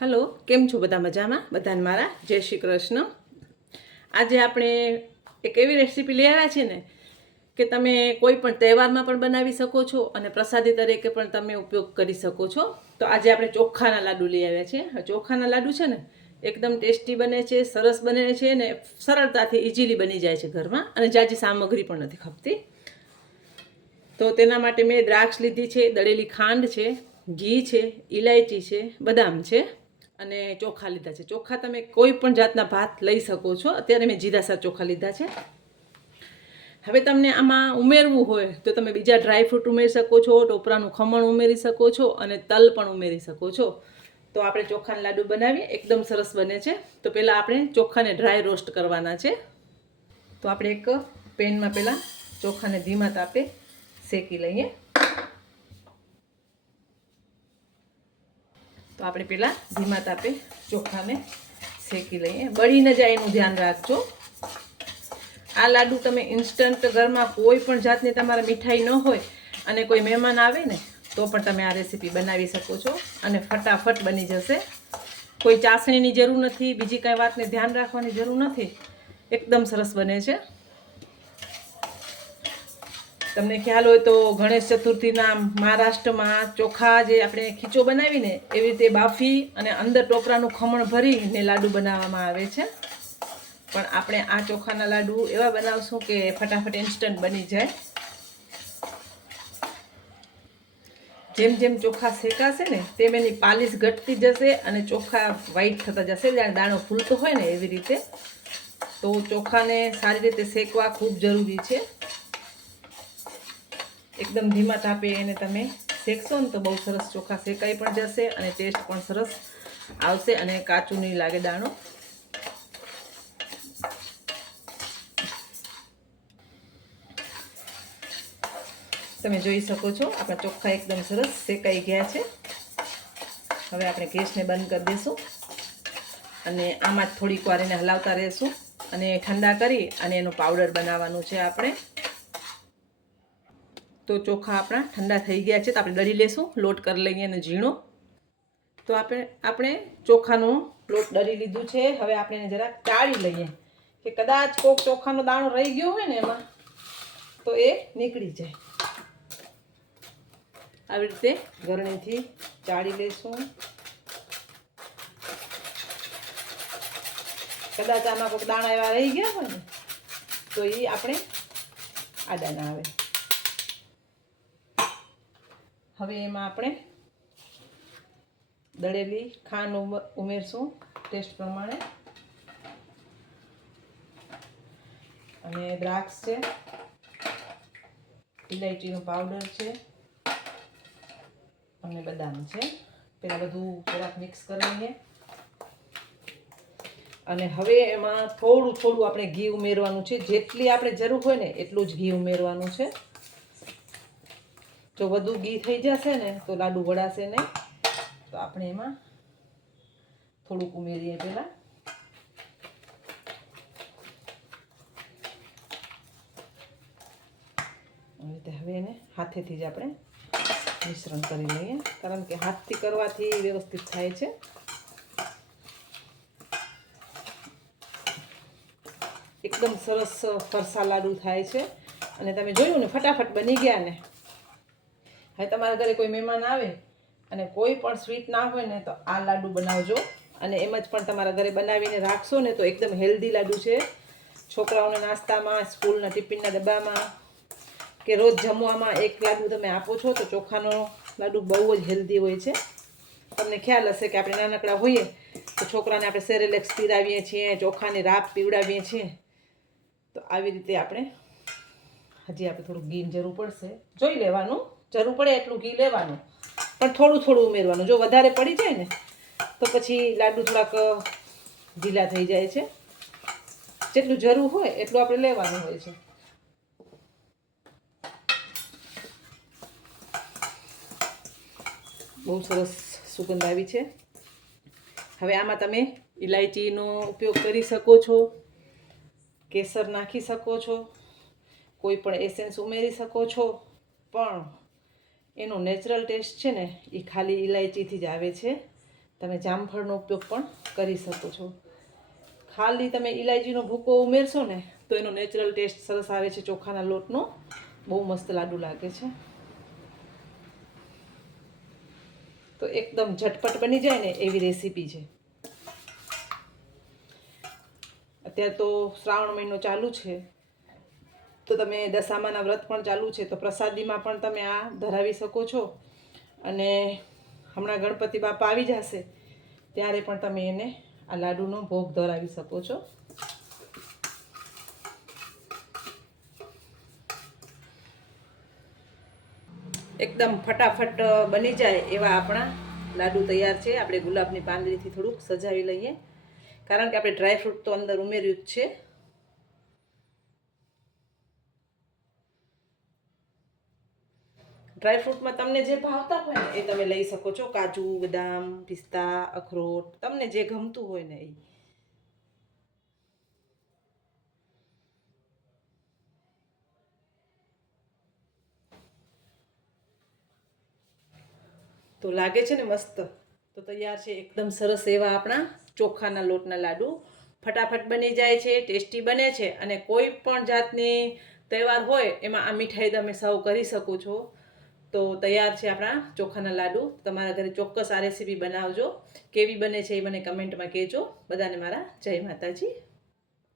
Hello, કેમ છો બધા? મજામાં? બધાને મારા જય શ્રી કૃષ્ણ. આજે આપણે એક એવી રેસીપી લઈ આવ્યા છે ને કે તમે કોઈ પણ તહેવારમાં પણ બનાવી શકો છો અને પ્રસાદી તરીકે પણ તમે ઉપયોગ કરી શકો છો. તો આજે આપણે ચોખાના લાડુ લઈ આવ્યા છે. ચોખાના લાડુ છે ને એકદમ ટેસ્ટી બને છે, સરસ બને છે ને સરળતાથી ઇઝીલી બની જાય છે ઘરમાં, અને જાજી સામગ્રી પણ નથી ખપતી. તો તેના માટે મેં દ્રાક્ષ લીધી છે, દળેલી ખાંડ છે, ઘી છે, ઇલાયચી છે, બદામ છે અને ચોખા લીધા છે. ચોખા તમે કોઈ પણ જાતના ભાત લઈ શકો છો. અત્યારે મેં જીરાસર ચોખા લીધા છે. હવે તમને આમાં ઉમેરવું હોય તો તમે બીજા ડ્રાયફ્રૂટ ઉમેરી શકો છો, ટોપરાનું ખમણ ઉમેરી શકો છો અને તલ પણ ઉમેરી શકો છો. તો આપણે ચોખાના લાડુ બનાવીએ, એકદમ સરસ બને છે. તો પહેલાં આપણે ચોખાને ડ્રાય રોસ્ટ કરવાના છે. તો આપણે એક પેનમાં પહેલાં ચોખાને ધીમા તાપે શેકી લઈએ. તો આપણે પહેલાં ધીમા તાપે ચોખાને શેકી લઈએ, બળી ન જાય એનું ધ્યાન રાખજો. આ લાડુ તમે ઇન્સ્ટન્ટ ઘરમાં કોઈ પણ જાતની તમારા મીઠાઈ ન હોય અને કોઈ મહેમાન આવે ને તો પણ તમે આ રેસીપી બનાવી શકો છો અને ફટાફટ બની જશે. કોઈ ચાસણીની જરૂર નથી, બીજી કાંઈ વાતને ધ્યાન રાખવાની જરૂર નથી, એકદમ સરસ બને છે. તમને ખ્યાલ હોય તો ગણેશ ચતુર્થીના મહારાષ્ટ્રમાં ચોખા જે આપણે ખીચો બનાવીને એવી રીતે બાફી અને અંદર ટોપરાનું ખમણ ભરીને લાડુ બનાવવામાં આવે છે. પણ આપણે આ ચોખાના લાડુ એવા બનાવશું કે ફટાફટ ઇન્સ્ટન્ટ બની જાય. જેમ જેમ ચોખા શેકાશે ને તેમ એની પાલિશ ઘટતી જશે અને ચોખા વ્હાઈટ થતા જશે, જાણે દાણો ફૂલતો હોય ને એવી રીતે. તો ચોખાને સારી રીતે શેકવા ખૂબ જરૂરી છે. એકદમ ધીમા તાપે એને તમે શેકશો ને તો બહુ સરસ ચોખા શેકાઈ પણ જશે અને ટેસ્ટ પણ સરસ આવશે અને કાચું નહીં લાગે દાણો. તમે જોઈ શકો છો આપણા ચોખ્ખા એકદમ સરસ શેકાઈ ગયા છે. હવે આપણે ગેસને બંધ કરી દઈશું અને આમાં જ થોડીક વાર એને હલાવતા રહીશું અને ઠંડા કરી અને એનો પાવડર બનાવવાનું છે આપણે. તો ચોખા આપણા ઠંડા થઈ ગયા છે તો આપણે દળી લેશું, લોટ કરી લઈએ અને ઝીણો. તો આપણે ચોખાનો લોટ દળી લીધું છે. હવે આપણે એને જરાક ચાળી લઈએ કે કદાચ કોક ચોખાનો દાણો રહી ગયો હોય ને એમાં તો એ નીકળી જાય. આવી રીતે ગરણીથી ચાળી લેશું. કદાચ આમાં કોઈક દાણા એવા રહી ગયા હોય ને તો એ આપણે આડા ના આવે. હવે એમાં આપણે દળેલી ખાંડ ઉમેરશું ટેસ્ટ પ્રમાણે, અને દ્રાક્ષ છે, ઇલાયચીનો પાવડર છે અને બદામ છે. પહેલાં બધું જરાક મિક્સ કરી લઈએ અને હવે એમાં થોડું થોડું આપણે ઘી ઉમેરવાનું છે. જેટલી આપણે જરૂર હોય ને એટલું જ ઘી ઉમેરવાનું છે. જો વધુ ઘી થઈ જશે ને તો લાડુ વળાશે નહીં. તો આપણે એમાં થોડુંક ઉમેરીએ પહેલાં. આવી રીતે હવે એને હાથેથી જ આપણે મિશ્રણ કરી લઈએ, કારણ કે હાથથી કરવાથી વ્યવસ્થિત થાય છે. એકદમ સરસ ફરસા લાડુ થાય છે અને તમે જોયું ને ફટાફટ બની ગયા ને. હવે તમારા ઘરે કોઈ મહેમાન આવે અને કોઈ પણ સ્વીટ ના હોય ને તો આ લાડુ બનાવજો અને એમ જ પણ તમારા ઘરે બનાવીને રાખશો ને તો એકદમ હેલ્ધી લાડુ છે. છોકરાઓને નાસ્તામાં, સ્કૂલના ટિફિનના ડબ્બામાં કે રોજ જમવામાં એક લાડુ તમે આપો છો તો ચોખાનો લાડુ બહુ જ હેલ્ધી હોય છે. તમને ખ્યાલ હશે કે આપણે નાનકડા હોઈએ તો છોકરાને આપણે સેરેલેક્સ પીવડાવીએ છીએ, ચોખાની રાબ પીવડાવીએ છીએ. તો આવી રીતે આપણે થોડું ઘીની જરૂર પડશે, જોઈ લેવાનું, જરૂર પડે એટલું ઘી લેવાનું, પણ થોડું થોડું ઉમેરવાનું. જો વધારે પડી જાય ને તો પછી લાડુ થોડાક ઢીલા થઈ જાય છે. જેટલું જરૂર હોય એટલું આપણે લેવાનું હોય છે. બહુ સરસ સુગંધ આવી છે. હવે આમાં તમે ઇલાયચીનો ઉપયોગ કરી શકો છો, કેસર નાખી શકો છો, કોઈ પણ એસેન્સ ઉમેરી શકો છો, પણ એનો નેચરલ ટેસ્ટ છે ને એ ખાલી ઇલાયચીથી જ આવે છે. તમે જામફળનો ઉપયોગ પણ કરી શકો છો. ખાલી તમે ઇલાયચીનો ભૂકો ઉમેરશો ને તો એનો નેચરલ ટેસ્ટ સરસ આવે છે. ચોખાના લોટનો બહુ મસ્ત લાડુ લાગે છે. તો એકદમ ઝટપટ બની જાય ને એવી રેસીપી છે. અત્યારે તો શ્રાવણ મહિનો ચાલુ છે, તો તમે દશામાના વ્રત પણ ચાલુ છે, તો પ્રસાદીમાં પણ તમે આ ધરાવી શકો છો. અને હમણાં ગણપતિ બાપા આવી જશે ત્યારે પણ તમે એને આ લાડુનો ભોગ ધરાવી શકો છો. એકદમ ફટાફટ બની જાય એવા આપણા લાડુ તૈયાર છે. આપણે ગુલાબની પાંદડીથી થોડુંક સજાવી લઈએ, કારણ કે આપણે ડ્રાયફ્રૂટ તો અંદર ઉમેર્યું જ છે. ડ્રાયફ્રૂટમાં તમને જે ભાવતા હોય ને એ તમે લઈ શકો છો. કાજુ, બદામ, પિસ્તા, અખરોટ, તમને જે ગમતું હોય ને એ. તો લાગે છે ને મસ્ત. તો તૈયાર છે એકદમ સરસ એવા આપણા ચોખાના લોટના લાડુ. ફટાફટ બની જાય છે, ટેસ્ટી બને છે, અને કોઈ પણ જાતની તહેવાર હોય એમાં આ મીઠાઈ તમે સર્વ કરી શકો છો. તો તૈયાર છે આપણા ચોખાના લાડુ. તમારા ઘરે ચોક્કસ આ રેસીપી બનાવજો. કેવી બને છે એ મને કમેન્ટમાં કહેજો. બધાને મારા જય માતાજી.